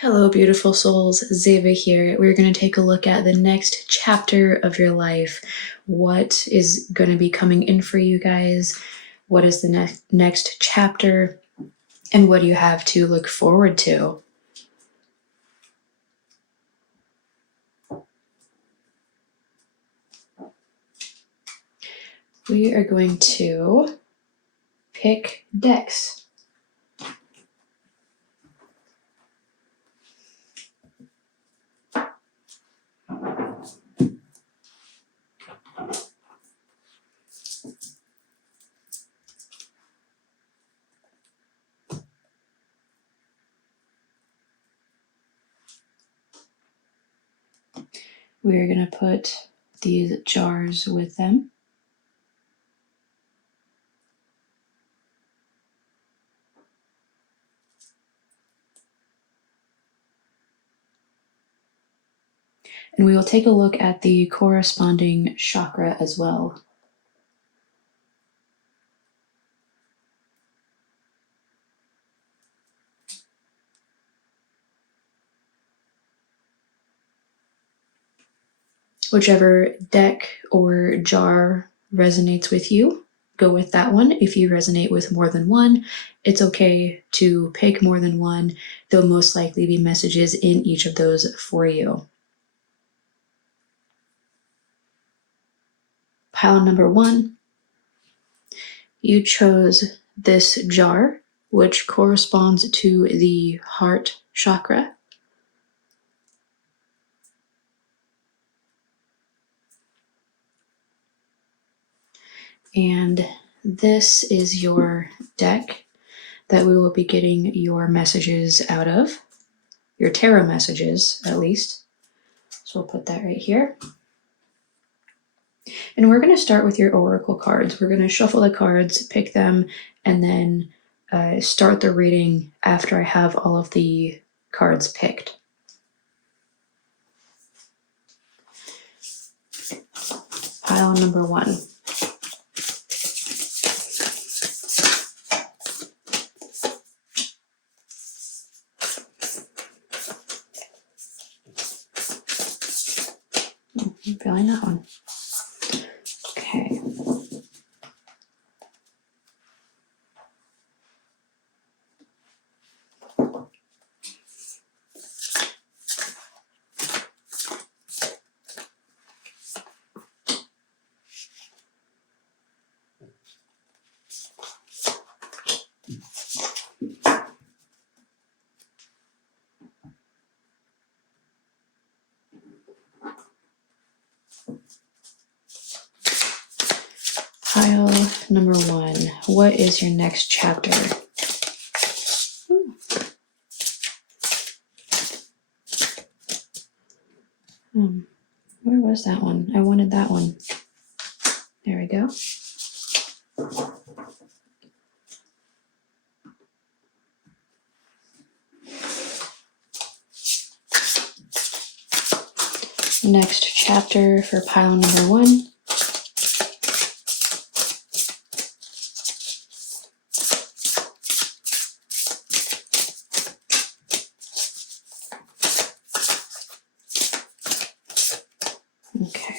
Hello, beautiful souls. Zeva here. We're going to take a look at the next chapter of your life. What is going to be coming in for you guys? What is the next chapter? And what do you have to look forward to? We are going to pick decks. We're going to put these jars with them. And we will take a look at the corresponding chakra as well. Whichever deck or jar resonates with you, go with that one. If you resonate with more than one, it's okay to pick more than one. There'll most likely be messages in each of those for you. Pile number 1, you chose this jar, which corresponds to the heart chakra. And this is your deck that we will be getting your messages out of, your tarot messages at least. So we'll put that right here. And we're going to start with your oracle cards. We're going to shuffle the cards, pick them, and then start the reading after I have all of the cards picked. Pile number 1. I'm feeling that one. Okay. Pile number 1. What is your next chapter? Where was that one? I wanted that one. There we go. Next chapter for pile number 1. Okay.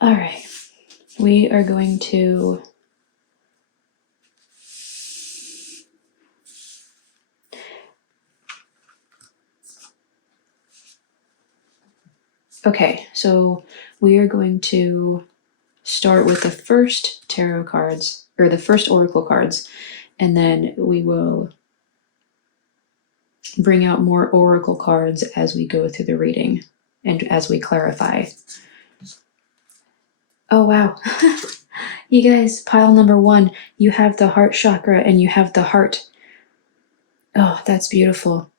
All right. We are going to Okay, so we are going to start with the first tarot cards, or the first oracle cards, and then we will bring out more oracle cards as we go through the reading and as we clarify. Oh, wow. You guys, pile number 1, you have the heart chakra and you have the heart. Oh, that's beautiful.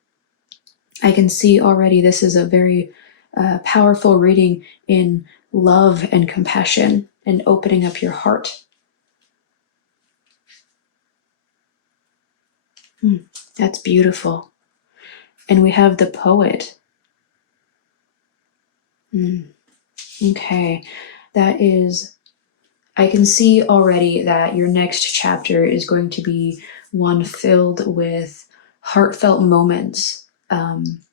I can see already this is a very powerful reading in love and compassion and opening up your heart. That's beautiful. And we have the poet. Okay, that is, I can see already that your next chapter is going to be one filled with heartfelt moments.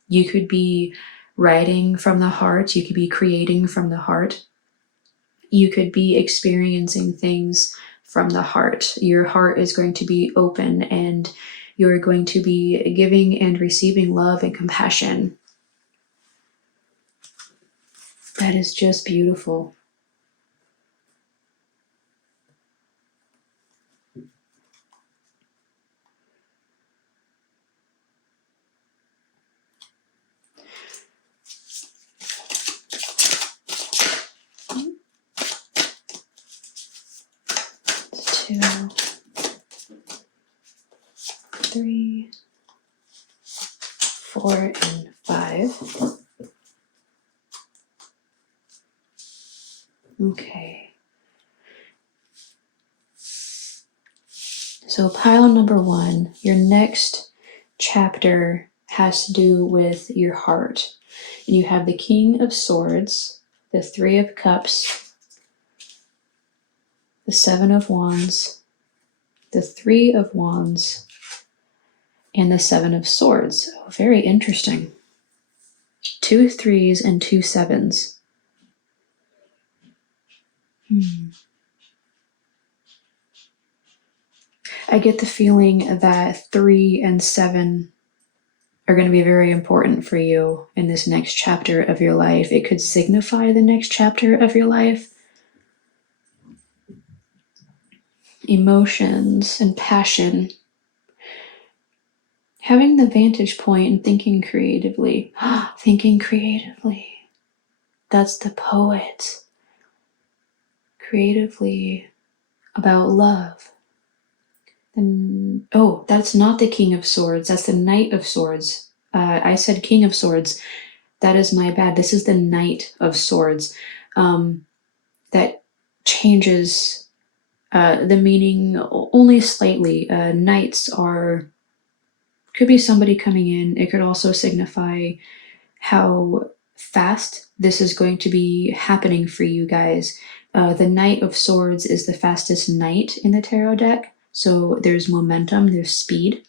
You could be writing from the heart, you could be creating from the heart, you could be experiencing things from the heart. Your heart is going to be open and you're going to be giving and receiving love and compassion. That is just beautiful. Two, 3, 4, and 5. Okay. So pile number 1, your next chapter has to do with your heart. And you have the King of Swords, the 3 of Cups, the 7 of Wands, the 3 of Wands, and the 7 of Swords. Oh, very interesting. 2 3s and 2 7s. I get the feeling that 3 and 7 are going to be very important for you in this next chapter of your life. It could signify the next chapter of your life. Emotions and passion. Having the vantage point and thinking creatively. Thinking creatively. That's the poet. Creatively about love. And oh, that's not the King of Swords. That's the Knight of Swords. I said King of Swords. That is my bad. This is the Knight of Swords. That changes the meaning only slightly. Knights could be somebody coming in. It could also signify how fast this is going to be happening for you guys. The Knight of Swords is the fastest knight in the tarot deck. So there's momentum, there's speed.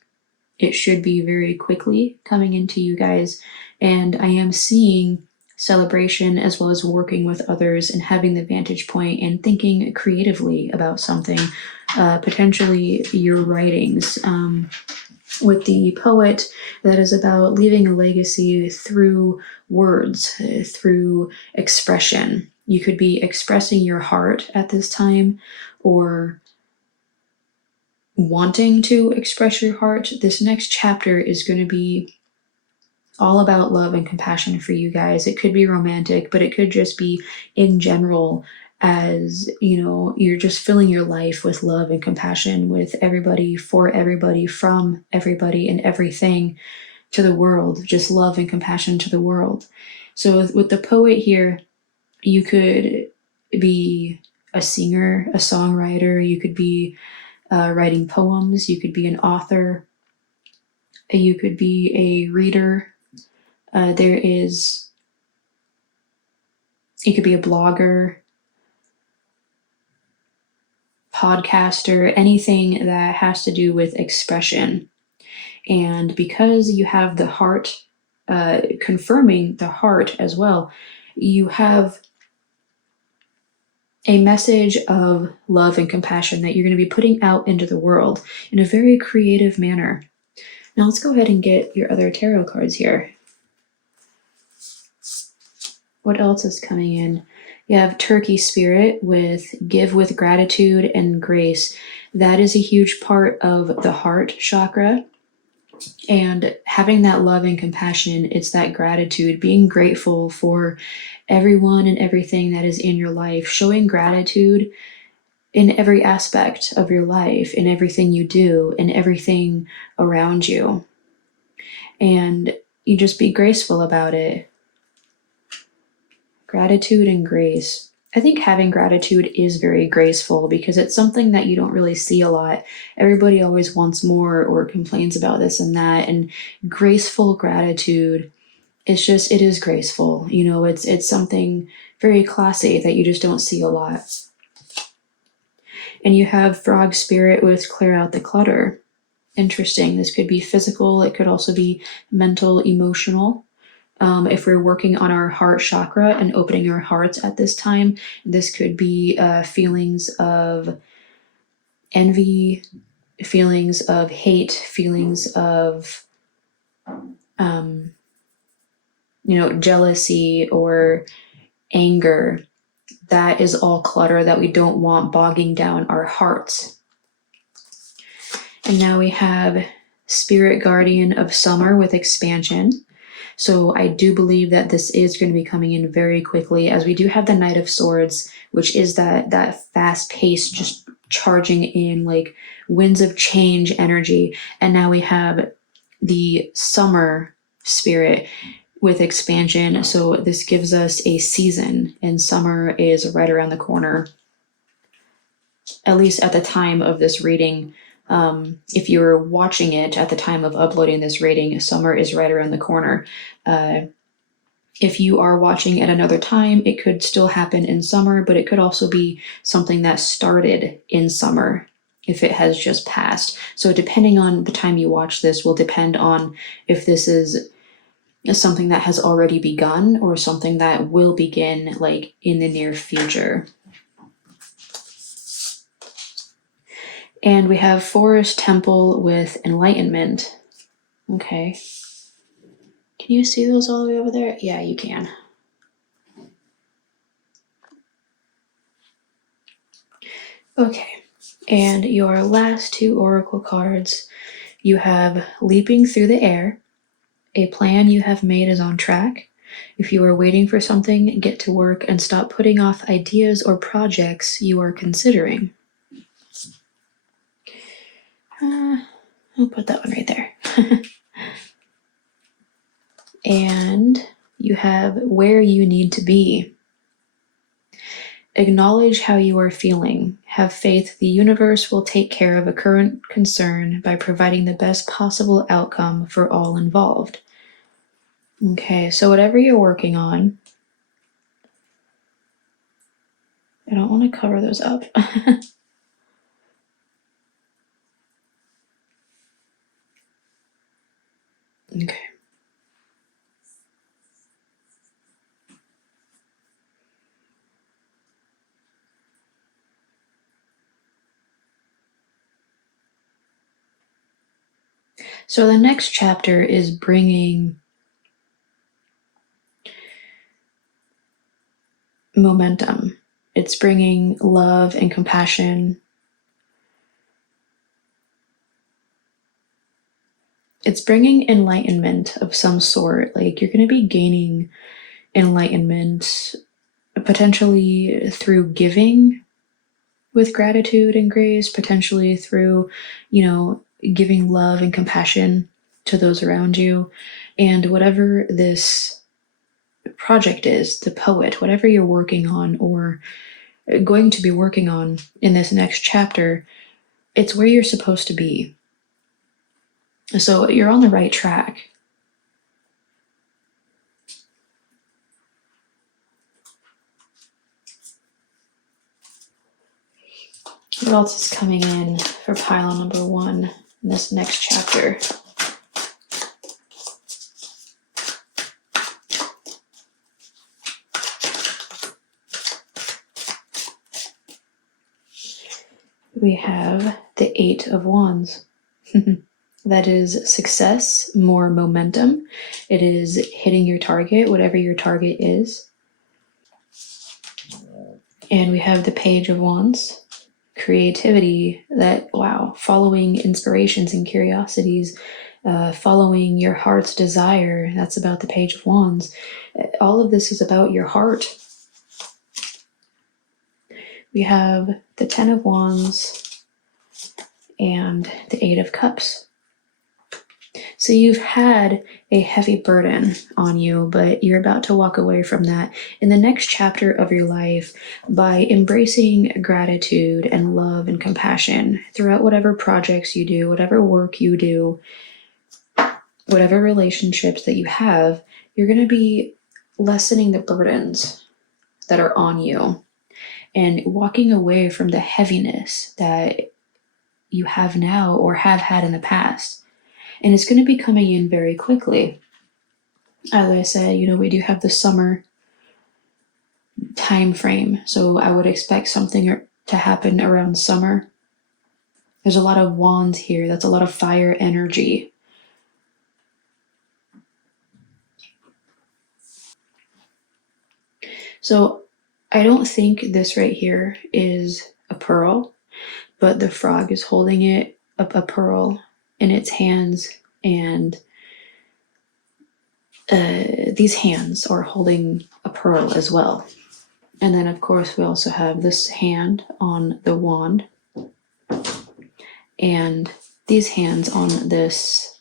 It should be very quickly coming into you guys. And I am seeing celebration as well as working with others and having the vantage point and thinking creatively about something, potentially your writings. With the poet, that is about leaving a legacy through words, through expression. You could be expressing your heart at this time or wanting to express your heart. This next chapter is going to be all about love and compassion for you guys. It could be romantic, but it could just be in general, as you know, you're just filling your life with love and compassion with everybody, for everybody, from everybody, and everything to the world. Just love and compassion to the world. So with the poet here, you could be a singer, a songwriter, you could be writing poems, you could be an author, you could be a reader. You could be a blogger, podcaster, anything that has to do with expression. And because you have the heart, confirming the heart as well, you have a message of love and compassion that you're going to be putting out into the world in a very creative manner. Now let's go ahead and get your other tarot cards here. What else is coming in? You have Turkey Spirit with give with gratitude and grace. That is a huge part of the heart chakra. And having that love and compassion, it's that gratitude, being grateful for everyone and everything that is in your life, showing gratitude in every aspect of your life, in everything you do, in everything around you. And you just be graceful about it. Gratitude and grace. I think having gratitude is very graceful because it's something that you don't really see a lot. Everybody always wants more or complains about this and that. And graceful gratitude, it is graceful. You know, it's something very classy that you just don't see a lot. And you have Frog Spirit with Clear Out the Clutter. Interesting. This could be physical. It could also be mental, emotional. If we're working on our heart chakra and opening our hearts at this time, this could be feelings of envy, feelings of hate, feelings of, jealousy or anger. That is all clutter that we don't want bogging down our hearts. And now we have Spirit Guardian of Summer with Expansion. So I do believe that this is going to be coming in very quickly, as we do have the Knight of Swords, which is that fast pace, just charging in like winds of change energy. And now we have the Summer Spirit with Expansion. So this gives us a season, and summer is right around the corner, at least at the time of this reading. If you're watching it at the time of uploading this reading, summer is right around the corner. If you are watching at another time, it could still happen in summer, but it could also be something that started in summer if it has just passed. So depending on the time you watch this will depend on if this is something that has already begun or something that will begin like in the near future. And we have Forest Temple with Enlightenment. Okay. Can you see those all the way over there? Yeah, you can. Okay. And your last two oracle cards, you have Leaping Through the Air. A plan you have made is on track. If you are waiting for something, get to work and stop putting off ideas or projects you are considering. I'll put that one right there. And you have Where You Need to Be. Acknowledge how you are feeling. Have faith the universe will take care of a current concern by providing the best possible outcome for all involved. Okay, so whatever you're working on, I don't want to cover those up. Okay. So the next chapter is bringing momentum. It's bringing love and compassion. It's bringing enlightenment of some sort. Like you're going to be gaining enlightenment potentially through giving with gratitude and grace, potentially through, giving love and compassion to those around you. And whatever this project is, the poet, whatever you're working on or going to be working on in this next chapter, it's where you're supposed to be. So you're on the right track. What else is coming in for pile number 1 in this next chapter? We have the 8 of Wands. That is success, more momentum. It is hitting your target, whatever your target is. And we have the Page of Wands. Creativity, following inspirations and curiosities, following your heart's desire. That's about the Page of Wands. All of this is about your heart. We have the 10 of Wands and the 8 of Cups. So you've had a heavy burden on you, but you're about to walk away from that in the next chapter of your life by embracing gratitude and love and compassion throughout whatever projects you do, whatever work you do, whatever relationships that you have. You're going to be lessening the burdens. that are on you and walking away from the heaviness that you have now or have had in the past. And it's going to be coming in very quickly. As I said, we do have the summer time frame, so I would expect something to happen around summer. There's a lot of wands here. That's a lot of fire energy. So I don't think this right here is a pearl, but the frog is holding it up, a pearl in its hands, and these hands are holding a pearl as well. And then of course we also have this hand on the wand and these hands on this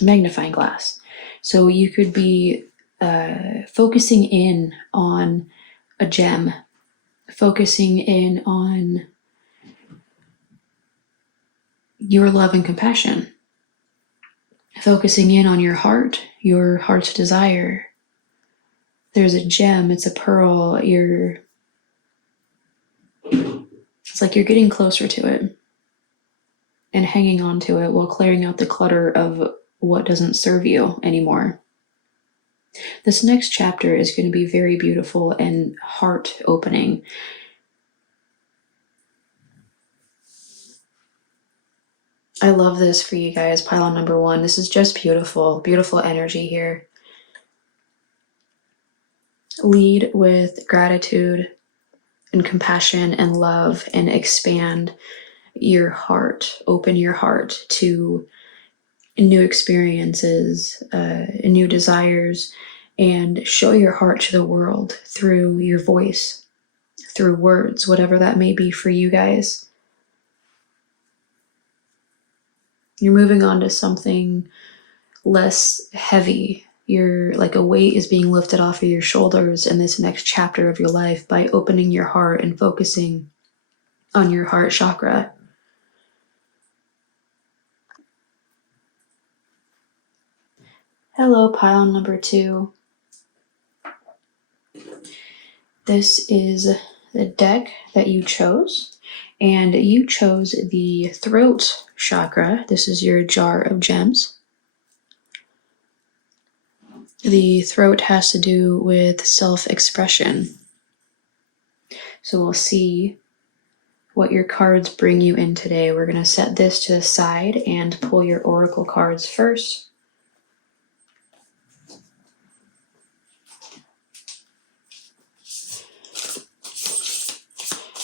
magnifying glass. So you could be focusing in on a gem, focusing in on your love and compassion, focusing in on your heart's desire. There's a gem, it's a pearl, it's like you're getting closer to it and hanging on to it while clearing out the clutter of what doesn't serve you anymore. This next chapter is going to be very beautiful and heart opening. I love this for you guys, pile number 1. This is just beautiful, beautiful energy here. Lead with gratitude and compassion and love and expand your heart. Open your heart to new experiences, new desires, and show your heart to the world through your voice, through words, whatever that may be for you guys. You're moving on to something less heavy. You're like a weight is being lifted off of your shoulders in this next chapter of your life by opening your heart and focusing on your heart chakra. Hello, pile number 2. This is the deck that you chose, and you chose the throat chakra. This is your jar of gems. The throat has to do with self-expression. So we'll see what your cards bring you in today. We're going to set this to the side and pull your oracle cards first.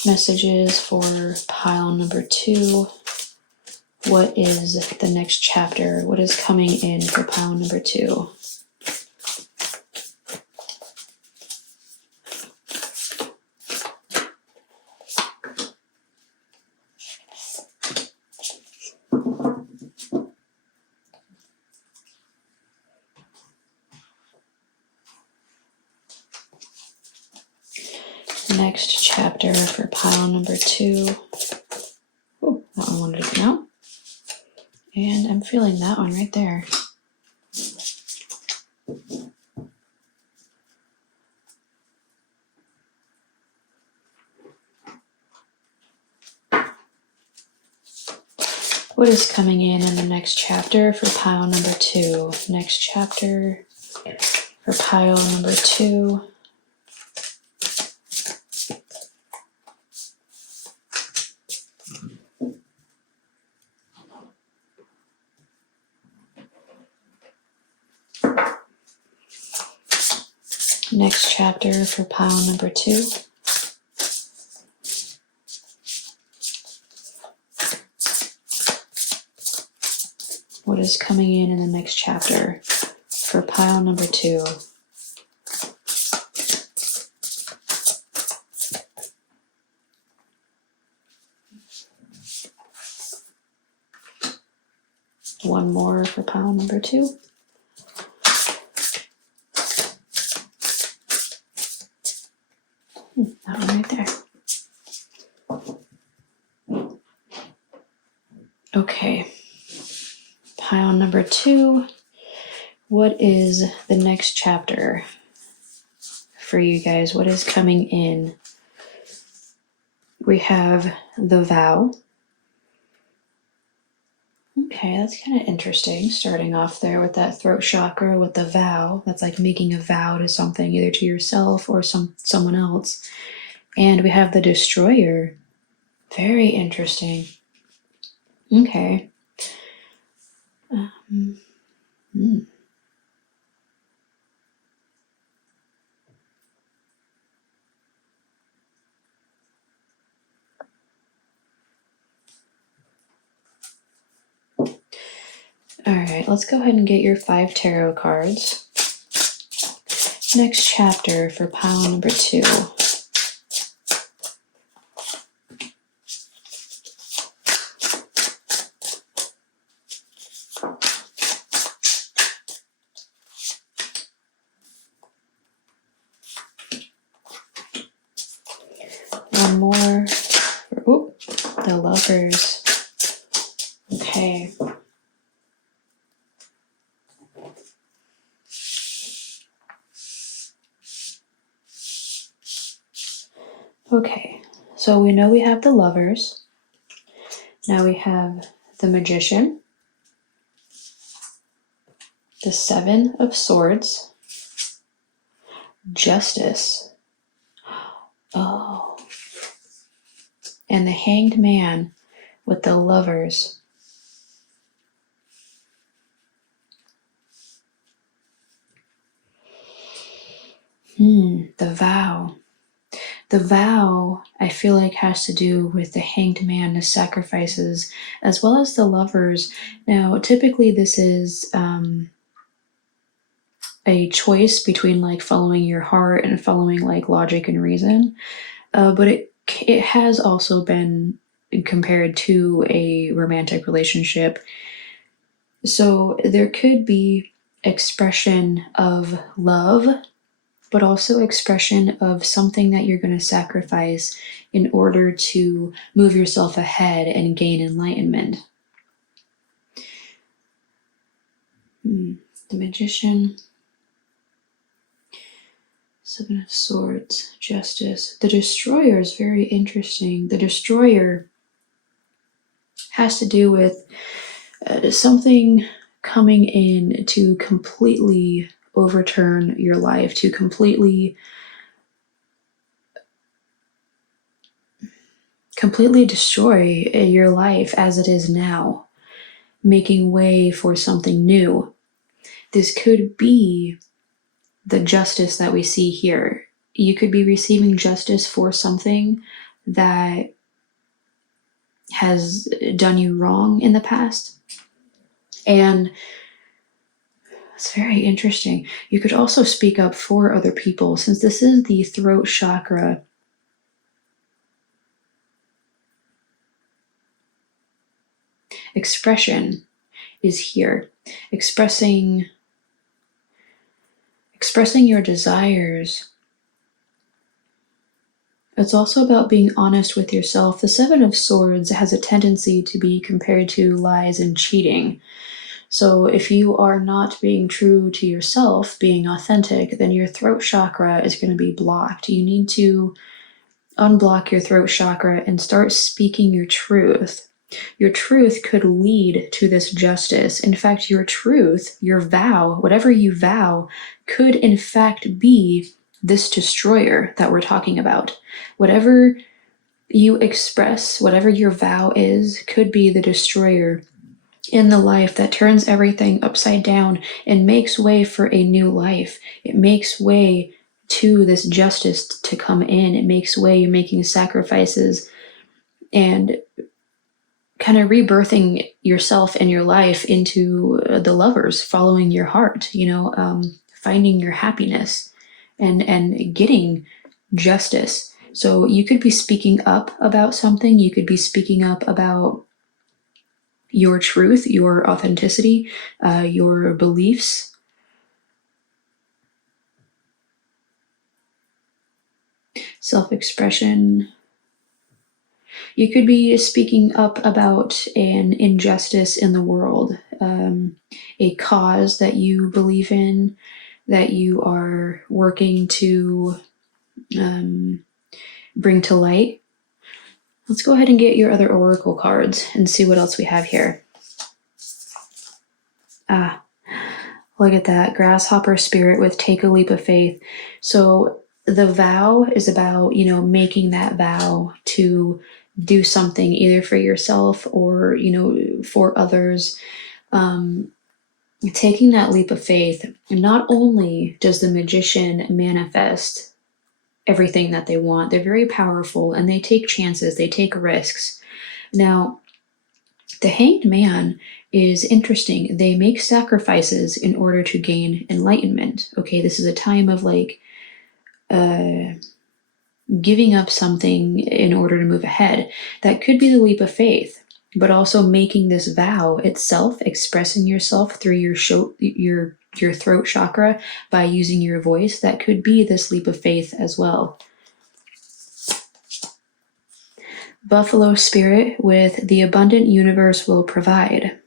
Messages for pile number 2. What is the next chapter? What is coming in for pile number 2? Next chapter for pile number 2. Oh, that one wanted to come out. And I'm feeling that one right there. What is coming in the next chapter for pile number 2? Next chapter for pile number 2. Next chapter for pile number 2. What is coming in the next chapter for pile number 2? One more for pile number 2. That one right there. Okay. Pile number 2. What is the next chapter? for you guys? What is coming in? We have the vow. Okay, that's kind of interesting, starting off there with that throat chakra with the vow. That's like making a vow to something, either to yourself or someone else. And we have the destroyer. Very interesting. Okay. Hmm. All right, let's go ahead and get your 5 tarot cards. Next chapter for pile number 2. One more for the lovers. Okay. Okay, so we know we have the lovers. Now we have the magician, the 7 of swords, justice. Oh. And the hanged man with the lovers. The vow. The vow, I feel like, has to do with the hanged man, the sacrifices, as well as the lovers. Now, typically this is a choice between like following your heart and following like logic and reason. But it has also been compared to a romantic relationship. So there could be expression of love, but also expression of something that you're going to sacrifice in order to move yourself ahead and gain enlightenment. The magician, 7 of swords, justice. The destroyer is very interesting. The destroyer has to do with something coming in to completely overturn your life, to completely destroy your life as it is now, making way for something new. This could be the justice that we see here. You could be receiving justice for something that has done you wrong in the past. And it's very interesting. You could also speak up for other people, since this is the throat chakra. Expression is here. Expressing your desires. It's also about being honest with yourself. The 7 of swords has a tendency to be compared to lies and cheating. So if you are not being true to yourself, being authentic, then your throat chakra is going to be blocked. You need to unblock your throat chakra and start speaking your truth. Your truth could lead to this justice. In fact, your truth, your vow, whatever you vow, could in fact be this destroyer that we're talking about. Whatever you express, whatever your vow is, could be the destroyer in the life that turns everything upside down and makes way for a new life. It makes way to this justice to come in. It makes way, you're making sacrifices and kind of rebirthing yourself and your life into the lovers, following your heart, finding your happiness and getting justice. So you could be speaking up about something. You could be speaking up about your truth, your authenticity, your beliefs. Self-expression. You could be speaking up about an injustice in the world, a cause that you believe in, that you are working to bring to light. Let's go ahead and get your other oracle cards and see what else we have here. Look at that. Grasshopper spirit with take a leap of faith. So the vow is about, making that vow to do something either for yourself or, for others. Taking that leap of faith, not only does the magician manifest everything that they want, they're very powerful and they take chances, they take risks. Now, the Hanged Man is interesting. They make sacrifices in order to gain enlightenment. Okay, this is a time of giving up something in order to move ahead. That could be the leap of faith, but also making this vow itself, expressing yourself through your throat chakra by using your voice. That could be this leap of faith as well. Buffalo spirit with the abundant universe will provide.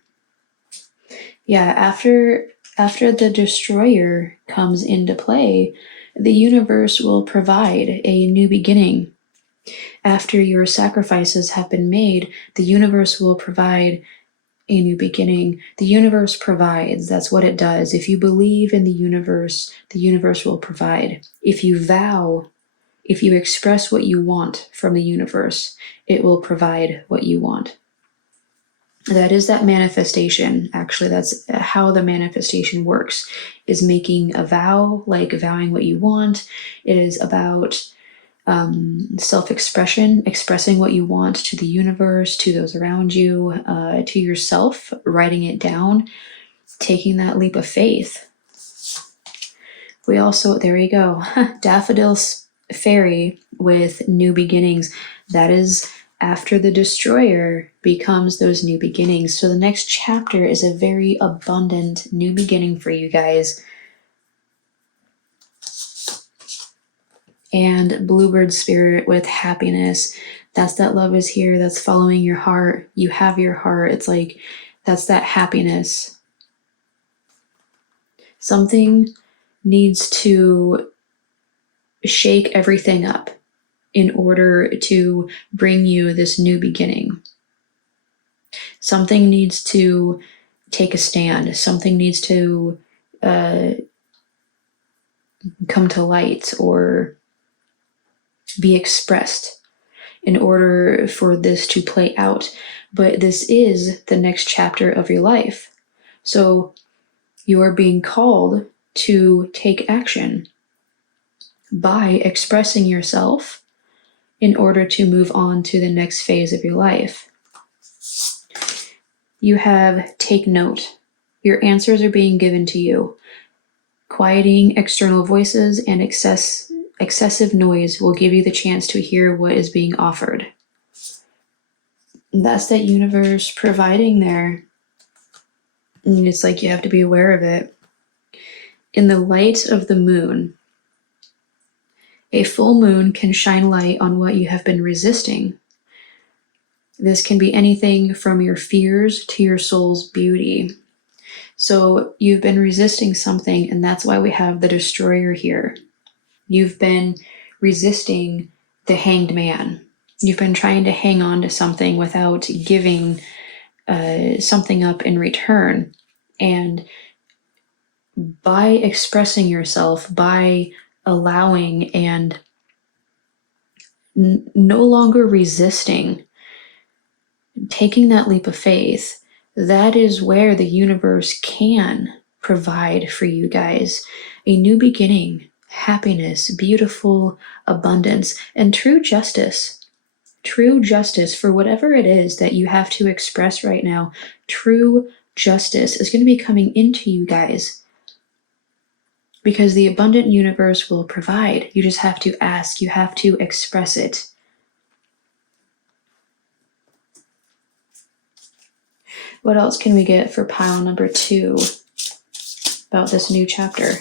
Yeah, after the destroyer comes into play, the universe will provide a new beginning. After your sacrifices have been made, the universe will provide a new beginning. The universe provides. That's what it does. If you believe in the universe will provide. If you vow, if you express what you want from the universe, it will provide what you want. That is that manifestation. Actually, that's how the manifestation works, is making a vow, like vowing what you want. It is about self-expression, expressing what you want to the universe, to those around you, to yourself, writing it down, taking that leap of faith. We also, there you go, Daffodil Fairy with new beginnings. That is after the destroyer becomes those new beginnings. So the next chapter is a very abundant new beginning for you guys. And Bluebird spirit with happiness. That's that love is here. That's following your heart. You have your heart. It's like, that's that happiness. Something needs to shake everything up in order to bring you this new beginning. Something needs to take a stand. Something needs to come to light or be expressed in order for this to play out. But this is the next chapter of your life. So you are being called to take action by expressing yourself in order to move on to the next phase of your life. You have take note. Your answers are being given to you. Quieting external voices and excessive noise will give you the chance to hear what is being offered. That's that universe providing there. And it's like you have to be aware of it. In the light of the moon, a full moon can shine light on what you have been resisting. This can be anything from your fears to your soul's beauty. So you've been resisting something, and that's why we have the destroyer here. You've been resisting the hanged man. You've been trying to hang on to something without giving something up in return. And by expressing yourself, by allowing and no longer resisting, taking that leap of faith, that is where the universe can provide for you guys a new beginning, happiness, beautiful abundance, and true justice. True justice for whatever it is that you have to express right now. True justice is going to be coming into you guys because the abundant universe will provide. You just have to ask. You have to express it. What else can we get for pile number 2 about this new chapter?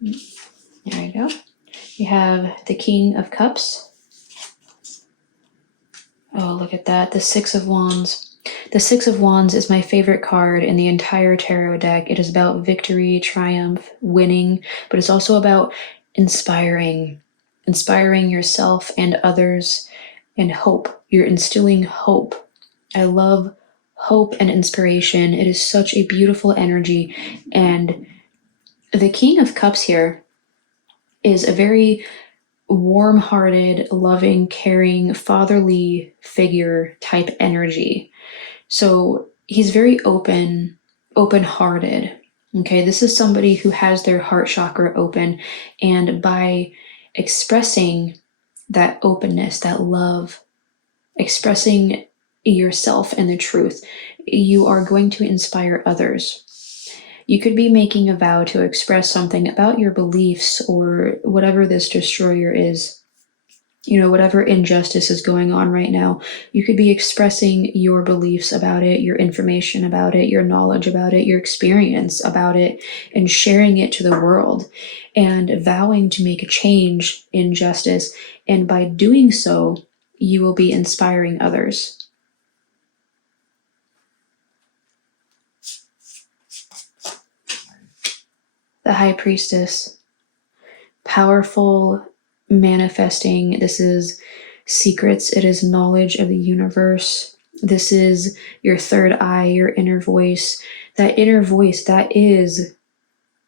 There you go. You have the King of Cups. Oh, look at that. The Six of Wands. The Six of Wands is my favorite card in the entire tarot deck. It is about victory, triumph, winning, but it's also about inspiring yourself and others, and hope. You're instilling hope. I love hope and inspiration. It is such a beautiful energy. And the King of Cups here is a very warm-hearted, loving, caring, fatherly figure type energy. So he's very open-hearted. Okay, this is somebody who has their heart chakra open, and by expressing that openness, that love, expressing yourself and the truth, you are going to inspire others. You could be making a vow to express something about your beliefs or whatever this destroyer is. Whatever injustice is going on right now, you could be expressing your beliefs about it, your information about it, your knowledge about it, your experience about it, and sharing it to the world and vowing to make a change in justice. And by doing so, you will be inspiring others. The High Priestess, powerful, manifesting. This is secrets. It is knowledge of the universe. This is your third eye, your inner voice. That inner voice, that is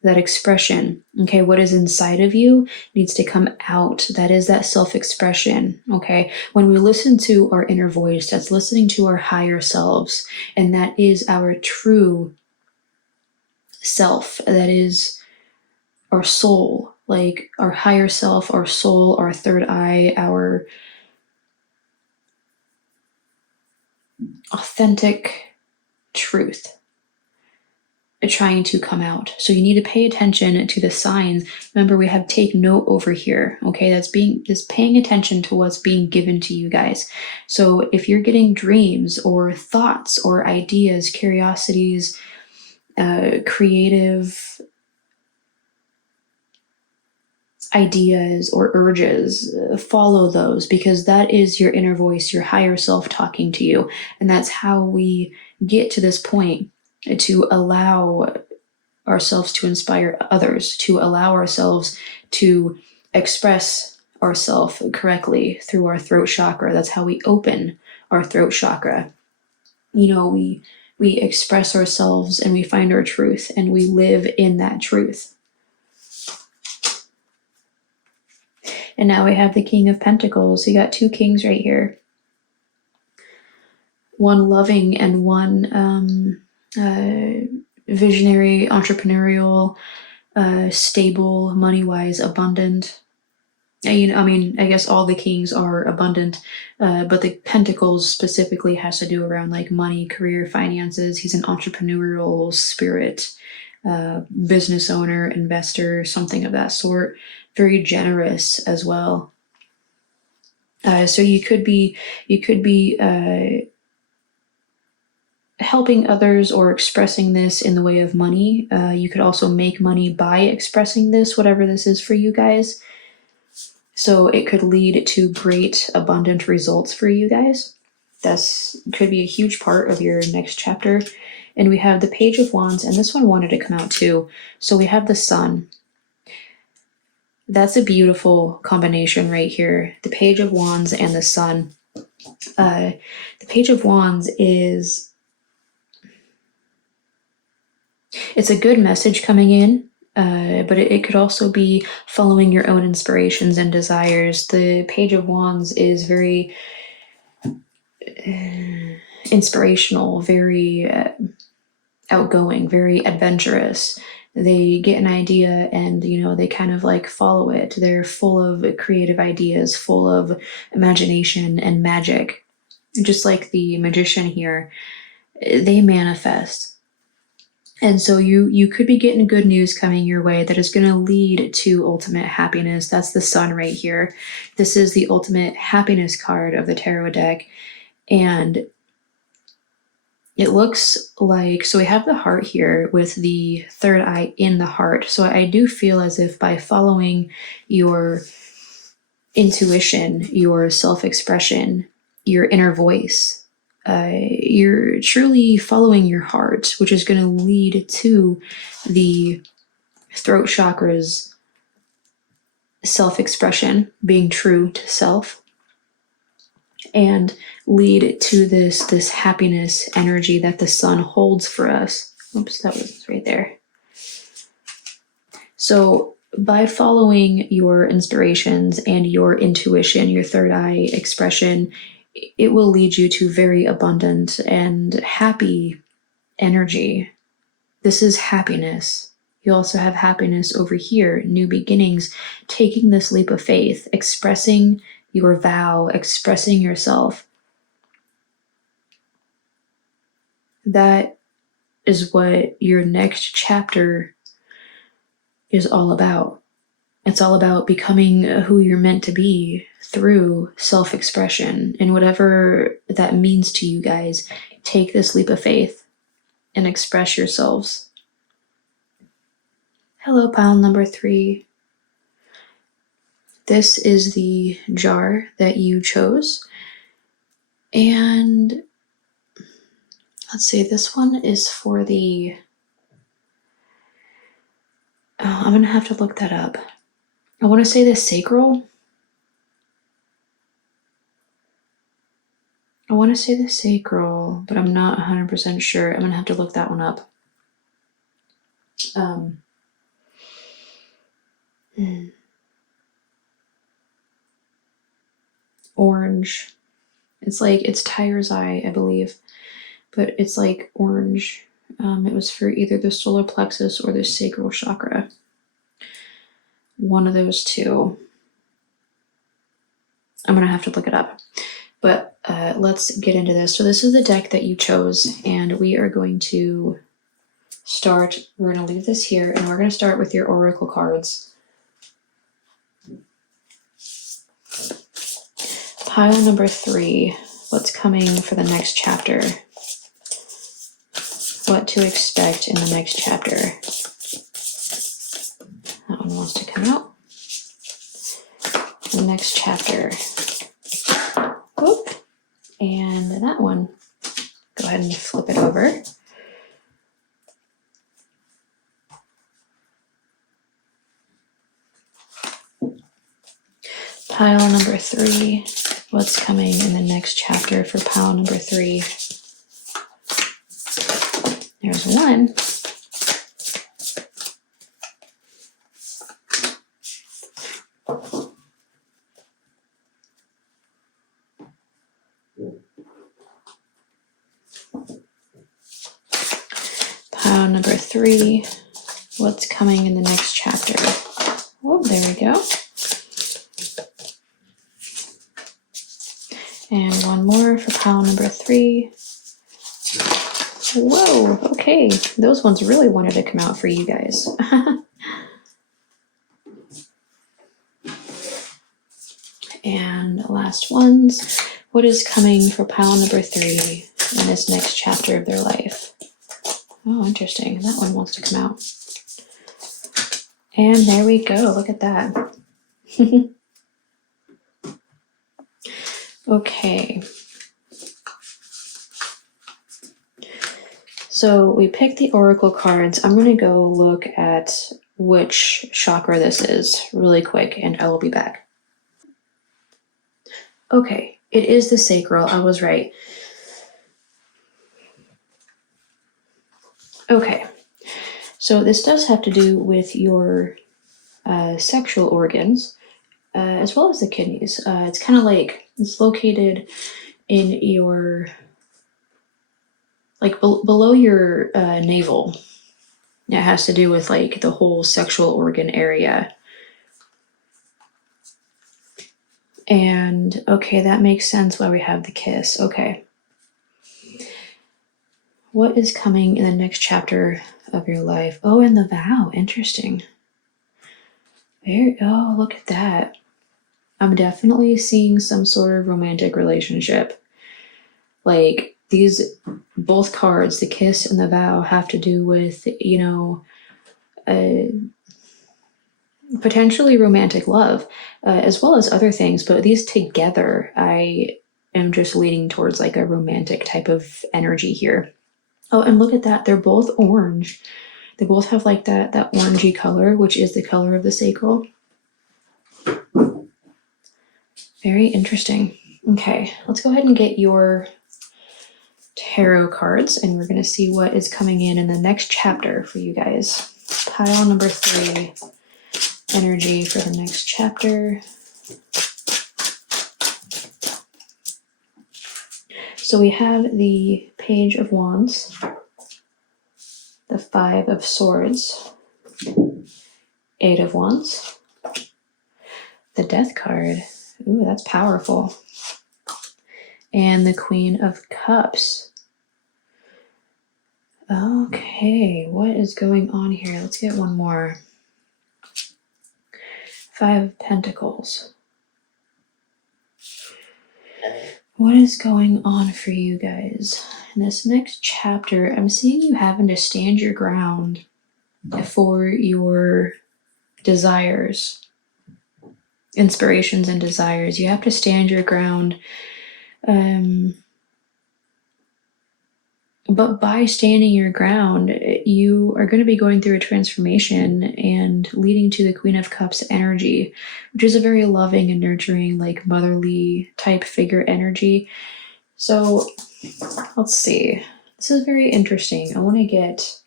that expression. Okay, what is inside of you needs to come out. That is that self-expression. Okay, when we listen to our inner voice, that's listening to our higher selves, and that is our true self. That is our soul, like our higher self, our soul, our third eye, our authentic truth trying to come out. So you need to pay attention to the signs. Remember, we have take note over here. Okay, that's just paying attention to what's being given to you guys. So if you're getting dreams or thoughts or ideas, curiosities, creative ideas or urges, follow those, because that is your inner voice, your higher self talking to you. And that's how we get to this point, to allow ourselves to inspire others, to allow ourselves to express ourselves correctly through our throat chakra. That's how we open our throat chakra. We express ourselves and we find our truth and we live in that truth. And now we have the King of Pentacles. You got two kings right here. One loving and one visionary, entrepreneurial, stable, money-wise, abundant. I guess all the kings are abundant, but the Pentacles specifically has to do around like money, career, finances. He's an entrepreneurial spirit, business owner, investor, something of that sort. Very generous as well. So you could be helping others or expressing this in the way of money. You could also make money by expressing this, whatever this is for you guys. So it could lead to great, abundant results for you guys. This could be a huge part of your next chapter. And we have the Page of Wands, and this one wanted to come out too. So we have the Sun. That's a beautiful combination right here. The Page of Wands and the Sun. The Page of Wands is... it's a good message coming in, but it could also be following your own inspirations and desires. The Page of Wands is very inspirational, very outgoing, very adventurous. They get an idea and, they kind of like follow it. They're full of creative ideas, full of imagination and magic. Just like the magician here, they manifest. And so you could be getting good news coming your way that is going to lead to ultimate happiness. That's the Sun right here. This is the ultimate happiness card of the tarot deck. And it looks like, so we have the heart here with the third eye in the heart. So I do feel as if by following your intuition, your self-expression, your inner voice, you're truly following your heart, which is going to lead to the throat chakra's self-expression, being true to self, and lead to this happiness energy that the sun holds for us. Oops, that was right there. So by following your inspirations and your intuition, your third eye expression, it will lead you to very abundant and happy energy. This is happiness. You also have happiness over here, new beginnings, taking this leap of faith, expressing your vow, expressing yourself. That is what your next chapter is all about. It's all about becoming who you're meant to be through self-expression, and whatever that means to you guys, take this leap of faith and express yourselves. Hello, pile number 3. This is the jar that you chose. And let's see, this one is for the... I'm going to have to look that up. I want to say the sacral. I want to say the sacral, but I'm not 100% sure. I'm going to have to look that one up. Orange. It's tiger's eye, I believe, but it's like orange. It was for either the solar plexus or the sacral chakra. One of those two. I'm going to have to look it up. But let's get into this. So this is the deck that you chose, and we are going to start. We're going to leave this here, and we're going to start with your oracle cards. Pile number 3. What's coming for the next chapter? What to expect in the next chapter? That one wants to come out. The next chapter. Whoop. And that one. Go ahead and flip it over. Pile number 3. What's coming in the next chapter for pile number 3? There's 1. Pile number 3. What's coming in the next chapter? Oh, there we go. And 1 more for pile number 3. Whoa, okay. Those ones really wanted to come out for you guys. And last ones. What is coming for pile number 3 in this next chapter of their life? Oh, interesting. That one wants to come out. And there we go. Look at that. Okay. So we picked the oracle cards. I'm going to go look at which chakra this is really quick, and I will be back. Okay, it is the sacral. I was right. Okay, so this does have to do with your sexual organs, as well as the kidneys. It's kind of like it's located in your, like below your navel. It has to do with like the whole sexual organ area. And okay, that makes sense why we have the kiss. Okay. What is coming in the next chapter of your life? Oh, and the vow. Interesting. Oh, look at that. I'm definitely seeing some sort of romantic relationship. Like these, both cards, the kiss and the vow, have to do with, you know, potentially romantic love, as well as other things. But these together, I am just leaning towards like a romantic type of energy here. Oh, and look at that. They're both orange. They both have like that orangey color, which is the color of the sacral. Very interesting. Okay, let's go ahead and get your tarot cards, and we're going to see what is coming in the next chapter for you guys. Pile number 3, energy for the next chapter. So we have the Page of Wands, the 5 of Swords, 8 of Wands, the Death card. Ooh, that's powerful. And the Queen of Cups. Okay, what is going on here? Let's get one more. 5 of Pentacles. What is going on for you guys? In this next chapter, I'm seeing you having to stand your ground for your desires, inspirations and desires. You have to stand your ground. But by standing your ground, you are going to be going through a transformation and leading to the Queen of Cups energy, which is a very loving and nurturing, like motherly type figure energy. So let's see. This is very interesting. I want to get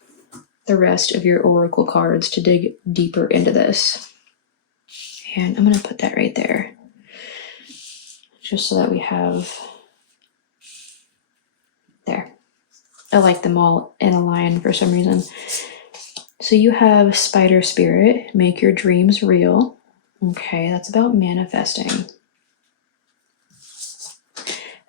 the rest of your oracle cards to dig deeper into this. And I'm going to put that right there, just so that we have there. I like them all in a line for some reason. So you have Spider Spirit, make your dreams real. Okay, that's about manifesting.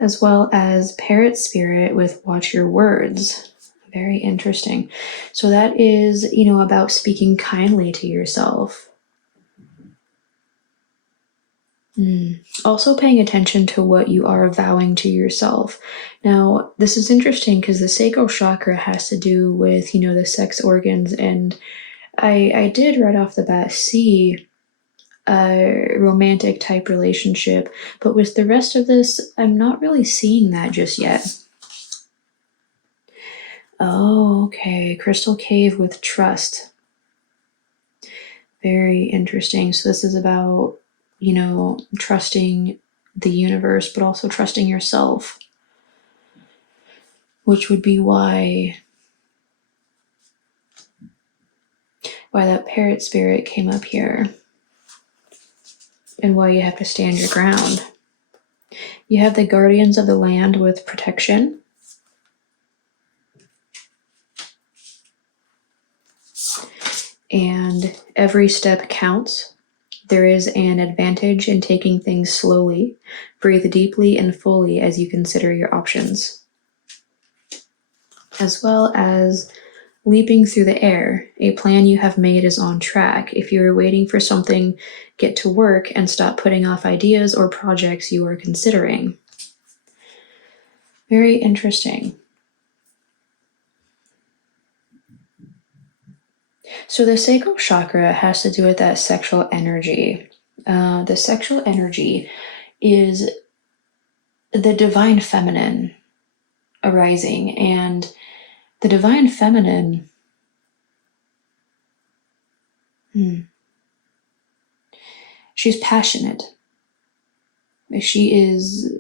As well as Parrot Spirit with watch your words. Very interesting. So that is, about speaking kindly to yourself. Also paying attention to what you are vowing to yourself. Now, this is interesting because the sacral chakra has to do with, the sex organs. And I did right off the bat see a romantic type relationship. But with the rest of this, I'm not really seeing that just yet. Oh, okay. Crystal Cave with trust. Very interesting. So this is about trusting the universe, but also trusting yourself, which would be why that Parrot Spirit came up here and why you have to stand your ground. You have the Guardians of the Land with protection. And every step counts. There is an advantage in taking things slowly. Breathe deeply and fully as you consider your options. As well as leaping through the air. A plan you have made is on track. If you are waiting for something, get to work and stop putting off ideas or projects you are considering. Very interesting. So the sacral chakra has to do with that sexual energy. The sexual energy is the divine feminine arising, and the divine feminine she's passionate. She is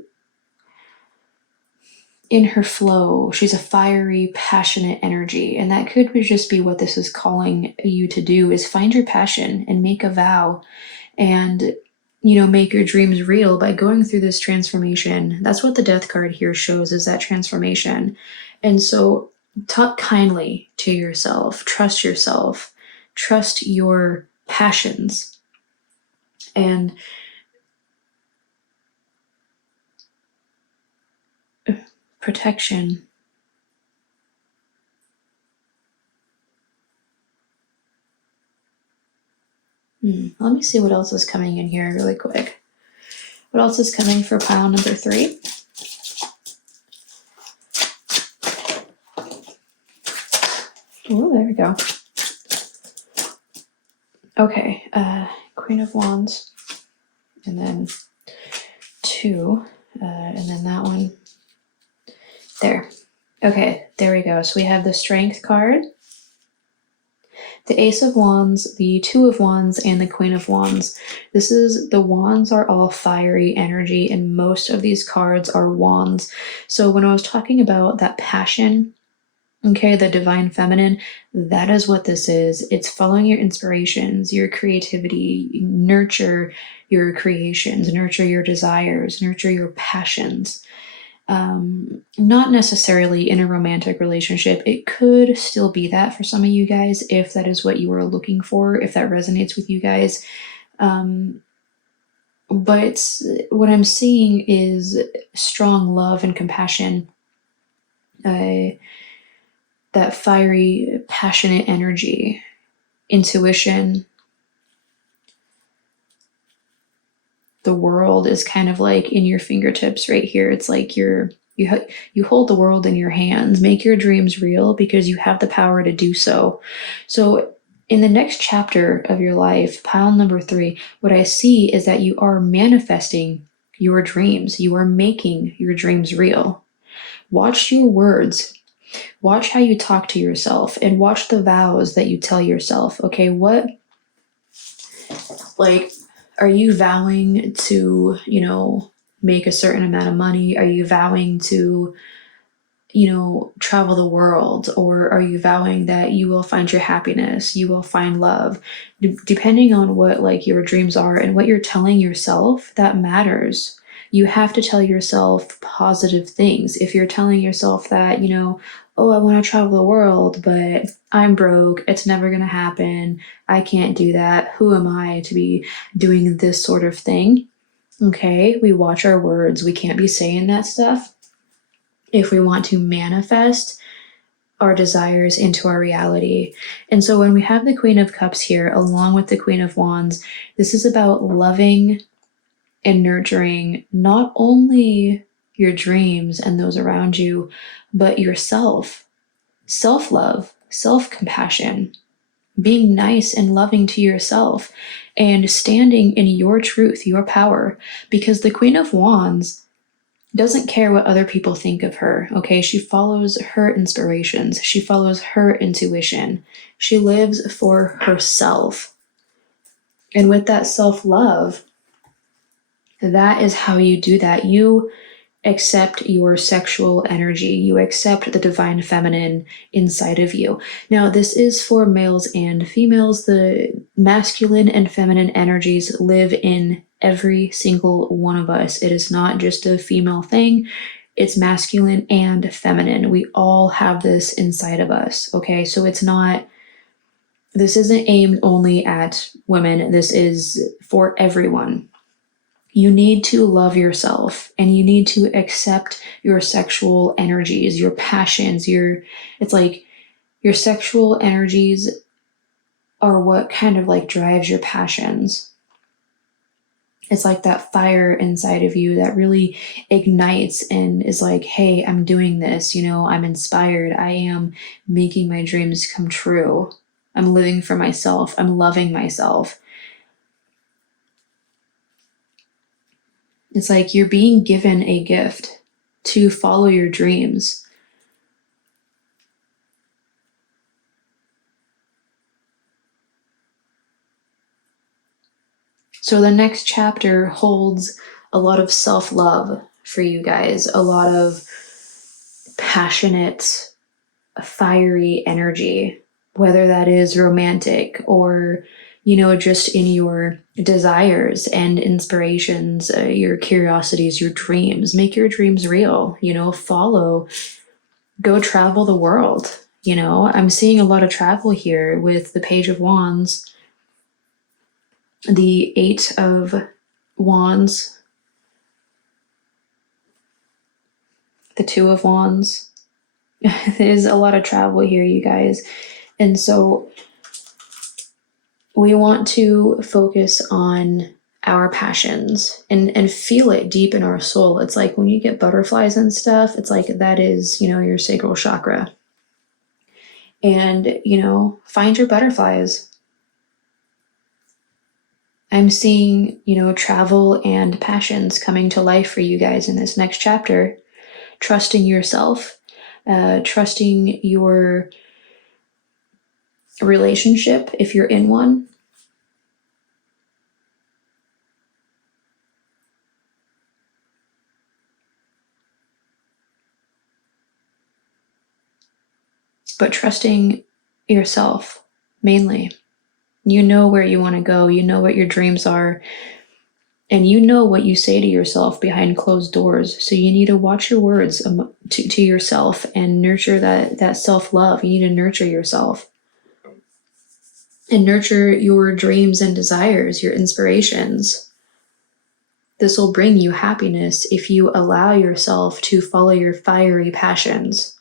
in her flow. She's a fiery, passionate energy. And that could just be what this is calling you to do, is find your passion and make a vow and, make your dreams real by going through this transformation. That's what the Death card here shows, is that transformation. And so talk kindly to yourself, trust your passions, and protection. Let me see what else is coming in here really quick. What else is coming for pile number 3? Oh, there we go. Okay, Queen of Wands, and then 2 and then that one. There. Okay, there we go. So we have the Strength card, the Ace of Wands, the Two of Wands, and the Queen of Wands. The wands are all fiery energy, and most of these cards are wands. So when I was talking about that passion, okay, the divine feminine, that is what this is. It's following your inspirations, your creativity, nurture your creations, nurture your desires, nurture your passions. Not necessarily in a romantic relationship. It could still be that for some of you guys if that is what you are looking for, if that resonates with you guys. But what I'm seeing is strong love and compassion. That fiery, passionate energy, intuition. The world is kind of like in your fingertips right here. It's like you hold the world in your hands. Make your dreams real because you have the power to do so. So in the next chapter of your life, pile number 3, what I see is that you are manifesting your dreams. You are making your dreams real. Watch your words. Watch how you talk to yourself and watch the vows that you tell yourself. Okay, are you vowing to, make a certain amount of money? Are you vowing to, travel the world? Or are you vowing that you will find your happiness, you will find love? Depending on what your dreams are and what you're telling yourself, that matters. You have to tell yourself positive things. If you're telling yourself that, oh, I want to travel the world, but I'm broke, it's never going to happen, I can't do that, who am I to be doing this sort of thing? Okay, we watch our words. We can't be saying that stuff if we want to manifest our desires into our reality. And so when we have the Queen of Cups here, along with the Queen of Wands, this is about loving and nurturing not only your dreams and those around you, but yourself. Self-love, self-compassion, being nice and loving to yourself, and standing in your truth, your power. Because the Queen of Wands doesn't care what other people think of her, okay? She follows her inspirations. She follows her intuition. She lives for herself. And with that self-love, that is how you do that. You accept your sexual energy. You accept the divine feminine inside of you. Now, this is for males and females. The masculine and feminine energies live in every single one of us. It is not just a female thing. It's masculine and feminine. We all have this inside of us, okay? So this isn't aimed only at women. This is for everyone. You need to love yourself and you need to accept your sexual energies, your passions, it's like your sexual energies are what kind of drives your passions. It's like that fire inside of you that really ignites and is like, hey, I'm doing this, I'm inspired. I am making my dreams come true. I'm living for myself. I'm loving myself. It's like you're being given a gift to follow your dreams. So the next chapter holds a lot of self-love for you guys, a lot of passionate, fiery energy, whether that is romantic or just in your desires and inspirations, your curiosities, your dreams. Make your dreams real, go travel the world. I'm seeing a lot of travel here with the Page of Wands, the 8 of Wands, the 2 of Wands. There's a lot of travel here, you guys. And so we want to focus on our passions and feel it deep in our soul. It's like when you get butterflies and stuff, it's like that is, your sacral chakra. And, find your butterflies. I'm seeing, travel and passions coming to life for you guys in this next chapter. Trusting yourself, trusting your relationship if you're in one. But trusting yourself mainly. You know where you want to go, you know what your dreams are, and you know what you say to yourself behind closed doors. So you need to watch your words to yourself and nurture that self-love. You need to nurture yourself and nurture your dreams and desires, your inspirations. This will bring you happiness if you allow yourself to follow your fiery passions.